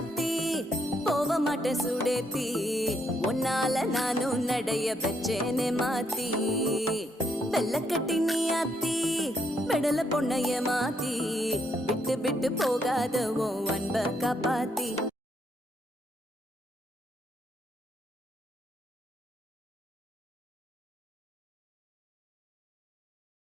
ஆத்தி போக மாட்டேன் சுடேத்தி உன்னால நானும் நடைய வச்சேனே மாத்தி வெள்ளக்கட்டி நீ ஆத்தி பெடல பொண்ணைய மாத்தி விட்டு விட்டு போகாத உன் அன்ப காப்பாத்தி